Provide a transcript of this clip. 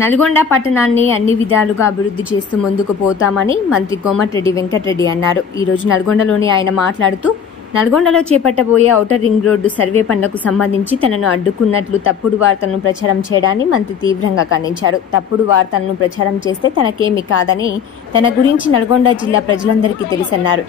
నల్గొండ పట్టణాన్ని అన్ని విధాలుగా అభివృద్ధి చేస్తూ ముందుకు పోతామని మంత్రి కోమటిరెడ్డి వెంకటరెడ్డి అన్నారు. ఈ రోజు నల్గొండలోని ఆయన మాట్లాడుతూ నల్గొండలో చేపట్టబోయే ఔటర్ రింగ్ రోడ్డు సర్వే పనులకు సంబంధించి తనను అడ్డుకున్నట్లు తప్పుడు వార్తలను ప్రచారం చేయడాన్ని మంత్రి తీవ్రంగా ఖండించారు. తప్పుడు వార్తలను ప్రచారం చేస్తే తనకేమీ కాదని, తన గురించి నల్గొండ జిల్లా ప్రజలందరికీ తెలుసన్నారు.